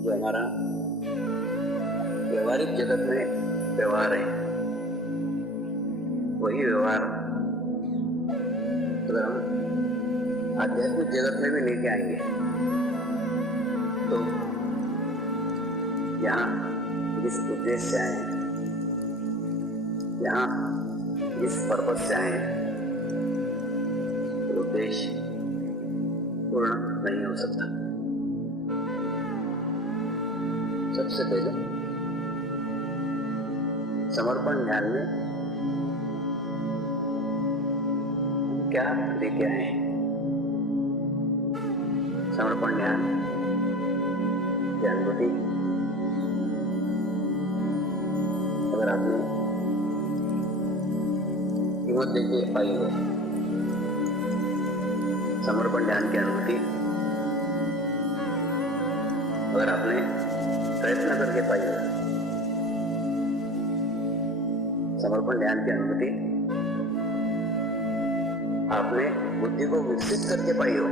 जो हमारा व्यवहारिक जगत में व्यवहार है, वही व्यवहार अगर हम आध्यात्मिक जगत में भी लेके आएंगे तो यहाँ जिस उद्देश्य से आए, यहाँ जिस पर्पस से आए, तो उद्देश्य पूर्ण नहीं हो सकता। सबसे पहले समर्पण ध्यान में हम क्या लेके आए हैं। समर्पण ध्यान की अनुभूति अगर आपने कीमत देके पाई हो, समर्पण ध्यान की अनुभूति अगर आपने प्रयत्न करके पाई हो, समर्पण ध्यान की अनुभूति आपने बुद्धि को विकसित करके पाई हो,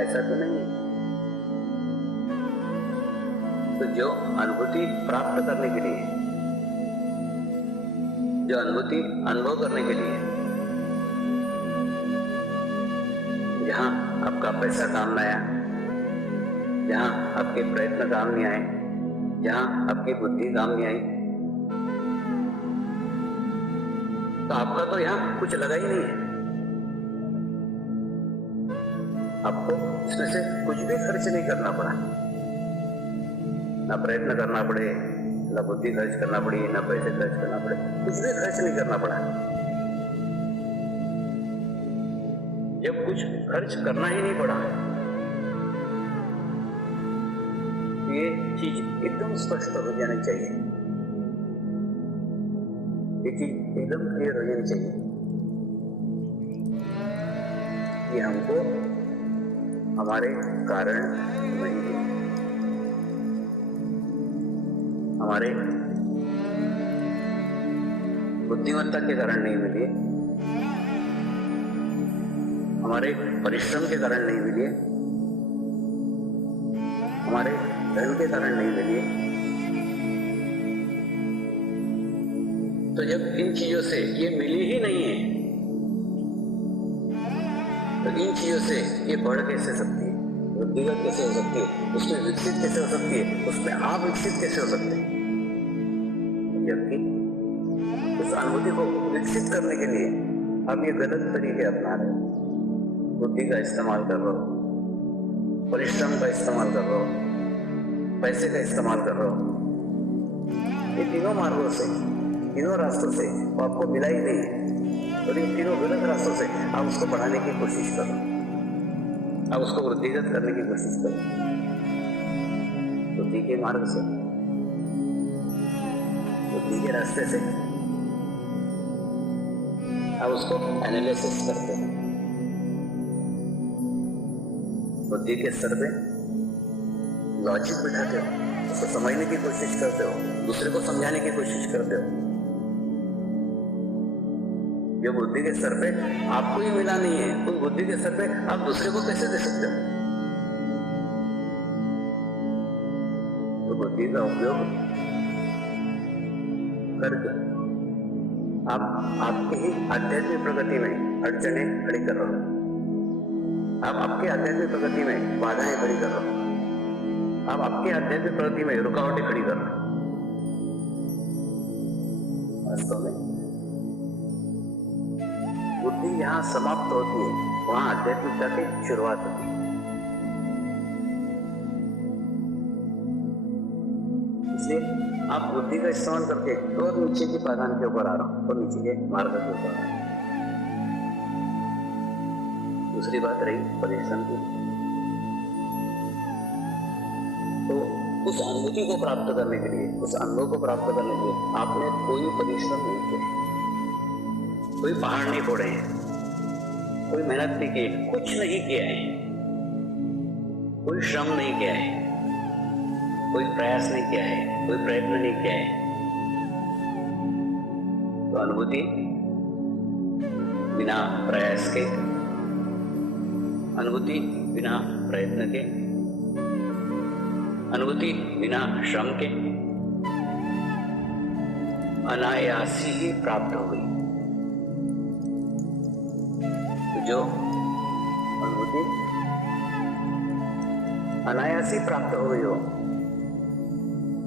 ऐसा तो नहीं है। तो जो अनुभूति प्राप्त करने के लिए, जो अनुभूति अनुभव करने के लिए जहां आपका पैसा काम न आया, जहां आपके प्रयत्न काम नहीं आए, जहां आपकी बुद्धि काम नहीं आई, तो आपका तो यहां कुछ लगा ही नहीं है। आपको इसमें से कुछ भी खर्च नहीं करना पड़ा, ना प्रयत्न करना पड़े, ना बुद्धि खर्च करना पड़ी, ना पैसे खर्च करना पड़े, कुछ भी खर्च नहीं करना पड़ा। जब कुछ खर्च करना ही नहीं पड़ा, ये चीज एकदम स्पष्ट हो जानी चाहिए, ये चीज एकदम क्लियर हो जानी चाहिए कि हमको हमारे कारण नहीं है, हमारे बुद्धिमत्ता के कारण नहीं मिली, हमारे परिश्रम के कारण नहीं मिली, हमारे धन के कारण नहीं मिली। तो जब इन चीजों से ये मिली ही नहीं है, तो इन चीजों से ये बढ़ कैसे सकती है, वृद्धिगत कैसे हो सकती है, उसमें विकसित कैसे हो सकती है, उसमें आप विकसित कैसे हो सकते हैं? जबकि उस अनुभूति को विकसित करने के लिए आप ये गलत तरीके अपना रहे हो, बुद्धि का इस्तेमाल कर रहे हो, परिश्रम का इस्तेमाल कर रहे हो, पैसे का इस्तेमाल कर रहे हो। ये तीनों मार्गों से, तीनों रास्तों से वो आपको मिला ही नहीं है, और इन तीनों गलत रास्तों से आप उसको बढ़ाने की कोशिश करो, आप उसको वृद्धिगत करने की कोशिश करो बुद्धि के मार्ग से, बुद्धि के रास्ते से आप उसको एनालिसिस करते हो, बुद्धि के स्तर पे लॉजिक बिठाते हो, उसको समझने की कोशिश करते हो, दूसरे को समझाने की कोशिश करते हो। जो बुद्धि के स्तर पे आपको ही मिला नहीं है, उस बुद्धि के स्तर पे आप दूसरे को कैसे दे सकते हो? तो बुद्धि का उपयोग करके आप आपकी ही आध्यात्मिक प्रगति में अड़चनें खड़ी कर रहे हो, आप आपके आध्यात्मिक प्रगति में बाधाएं खड़ी कर रहे हो, आप आपके आध्यात्मिक प्रगति में रुकावटें खड़ी कर रहे हो। वास्तव में बुद्धि यहाँ समाप्त होती है, वहां आध्यात्मिकता की शुरुआत होती है। इसलिए आप बुद्धि का इस्तेमाल करके तो नीचे की पादान के ऊपर आ रहा हूं, और नीचे के मार्ग के ऊपर आ रहा हूं। दूसरी बात रही परिश्रम की, तो उस अनुभूति को प्राप्त करने के लिए, उस अनुभव को प्राप्त करने के लिए आपने कोई परिश्रम नहीं किया, कोई पहाड़ नहीं फोड़े हैं, कोई मेहनत नहीं की, कुछ नहीं किया है, कोई श्रम नहीं किया है, कोई प्रयास नहीं किया है, कोई प्रयत्न नहीं किया है। तो अनुभूति बिना प्रयास के, अनुभूति बिना प्रयत्न के अनुभूति बिना श्रम के अनायासी ही प्राप्त हो गई। तो जो अनुभूति अनायासी प्राप्त हो गई हो,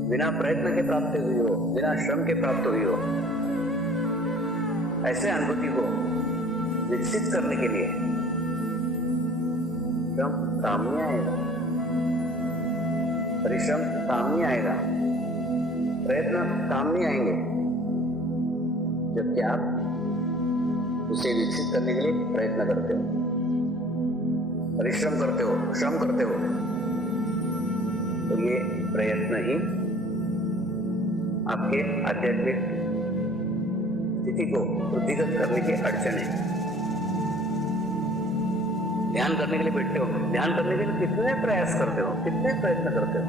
बिना प्रयत्न के प्राप्त हुई हो, बिना श्रम के प्राप्त हुई हो, ऐसे अनुभूति को विकसित करने के लिए श्रम काम नहीं आएगा, परिश्रम काम नहीं आएगा, प्रयत्न काम नहीं आएंगे, जबकि आप उसे विकसित करने के लिए प्रयत्न करते हो, परिश्रम करते हो, श्रम करते हो। तो ये प्रयत्न ही आपके आध्यात्मिक स्थिति को वृद्धिगत करने की अड़चन है। ध्यान करने के लिए बैठते हो, ध्यान करने के लिए कितने प्रयास करते हो, कितने प्रयत्न करते हो,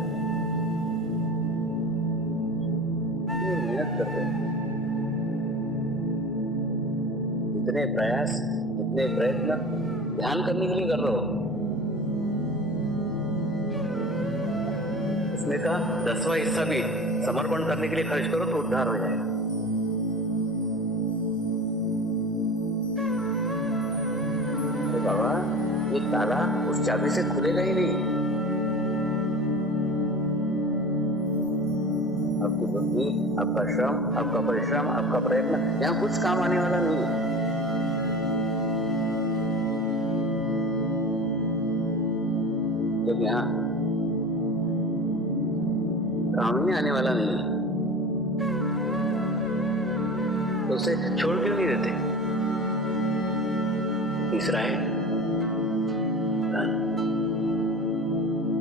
कितनी मेहनत करते हो, जितने प्रयास, जितने प्रयत्न ध्यान करने के लिए कर रहे हो, उसमें का 10वां हिस्सा भी समर्पण करने के लिए खर्च करो तो उद्धार हो जाएगा। तो बाबा, ये ताला उस चाबी से खुलेगा ही नहीं। आपकी बुद्धि, आपका श्रम, आपका परिश्रम, आपका प्रयत्न यहाँ कुछ काम आने वाला नहीं है। जब यहाँ काम ही आने वाला नहीं है तो उसे छोड़ क्यों नहीं देते? तीसरा है धन।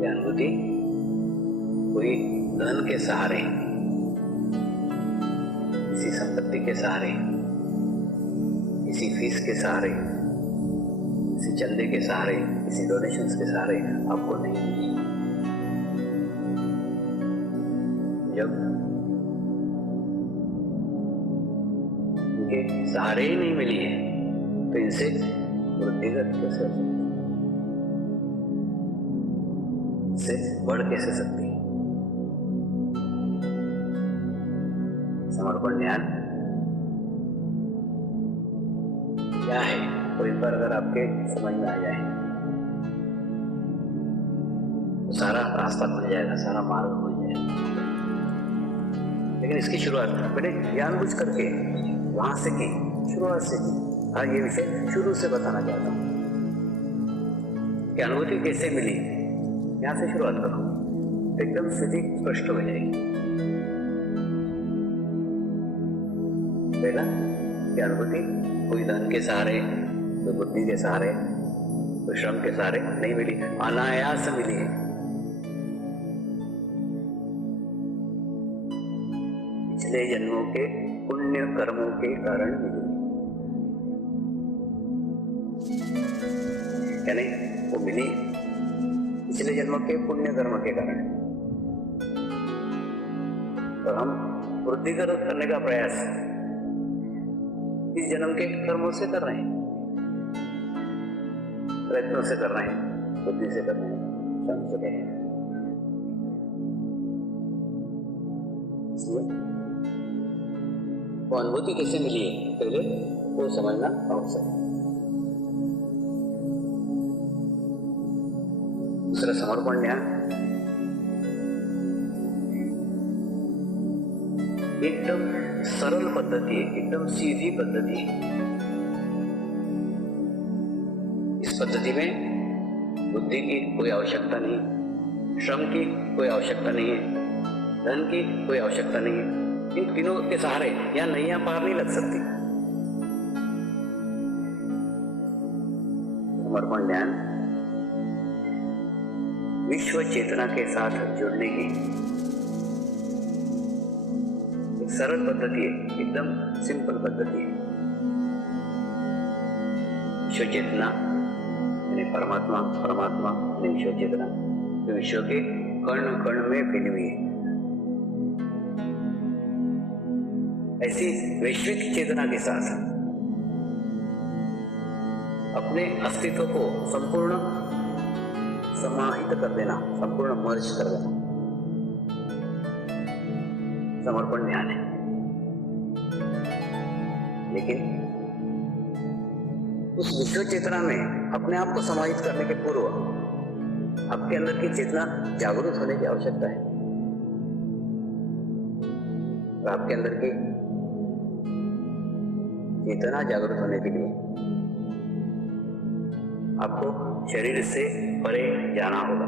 अनुभूति कोई धन के सहारे, किसी संपत्ति के सहारे, किसी फीस के सहारे, किसी चंदे के सहारे, किसी डोनेशंस के सहारे आपको नहीं मिली। जब इनके सहारे ही नहीं मिली है तो इनसे वृद्धिगत कैसे हो सकती है, इससे बढ़ कैसे सकती है? समर्पण ज्ञान क्या है तो एक बार अगर आपके समझ में आ जाए तो सारा रास्ता खुल जाएगा, सारा मार्ग खुल जाएगा। लेकिन इसकी शुरुआत मैंने जानबूझ करके वहां से की, शुरुआत से की। हाँ, ये विषय शुरू से बताना चाहता हूँ कि अनुभूति कैसे मिली, यहां से शुरुआत करो, एकदम सीधी स्पष्ट हो जाएगी। पहला कि अनुभूति कोई धन के सहारे, कोई बुद्धि के सहारे, कोई श्रम के सहारे नहीं मिली, अनायास मिली है। पिछले जन्मों के पुण्य कर्मों के कारण मिली, यानी वो मिली पिछले जन्मों के पुण्य कर्म के कारण। और हम वृद्धिगत करने का प्रयास इस जन्म के कर्मों से कर रहे हैं, प्रयत्नों से कर रहे हैं, बुद्धि से कर रहे हैं, श्रम से कर रहे हैं। वो अनुभूति कैसे मिली है पहले वो समझना आवश्यक है। दूसरा समर्पण ज्ञान एकदम सरल पद्धति है, एकदम सीधी पद्धति है। इस पद्धति में बुद्धि की कोई आवश्यकता नहीं, श्रम की कोई आवश्यकता नहीं है, धन की कोई आवश्यकता नहीं है। इन तीनों के सहारे यहां नैया पार नहीं लग सकती। समर्पण ज्ञान विश्व चेतना के साथ जुड़ने की एक सरल पद्धति है, एकदम सिंपल पद्धति है। विश्व चेतना यानी परमात्मा, परमात्मा यानी विश्व चेतना, तो विश्व के कण कण में फैली हुई है। ऐसी वैश्विक चेतना के साथ अपने अस्तित्व को संपूर्ण समाहित कर देना, संपूर्ण मर्ज कर देना। समर्पण ध्यान है। लेकिन उस विश्व चेतना में अपने आप को समाहित करने के पूर्व आपके अंदर की चेतना जागरूक होने की आवश्यकता है। और आपके अंदर की चेतना जागरूक होने के लिए आपको शरीर से परे जाना होगा।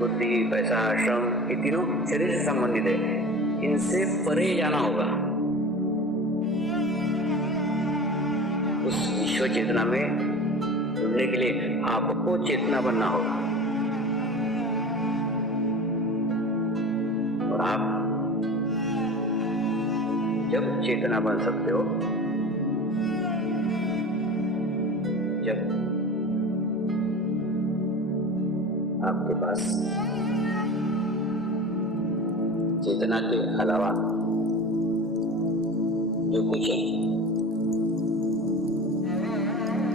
बुद्धि, पैसा, श्रम, ये तीनों शरीर से संबंधित है, इनसे परे जाना होगा। उस विश्व चेतना में जुड़ने के लिए आपको चेतना बनना होगा। और आप जब चेतना बन सकते हो, जब आपके पास चेतना के अलावा जो कुछ है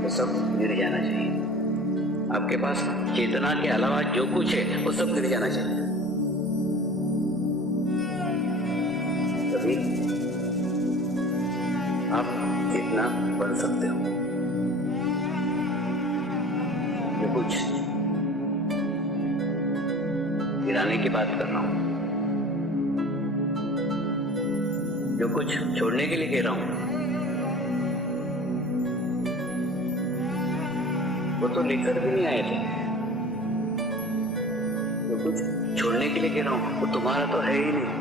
वो सब गिर जाना चाहिए। आपके पास चेतना के अलावा जो कुछ है वो सब गिर जाना चाहिए। तभी आप चेतना बन सकते हो। जो कुछ गिराने की बात कर रहा हूं, जो कुछ छोड़ने के लिए कह रहा हूं, वो तो लेकर भी नहीं आए थे। जो कुछ छोड़ने के लिए कह रहा हूं वो तुम्हारा तो है ही नहीं।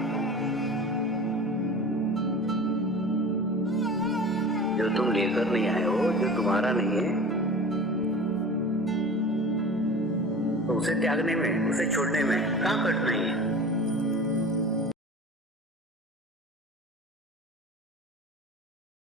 जो तुम लेकर नहीं आए हो, जो तुम्हारा नहीं है, तो उसे त्यागने में, उसे छोड़ने में कहाँ कठिनाई है।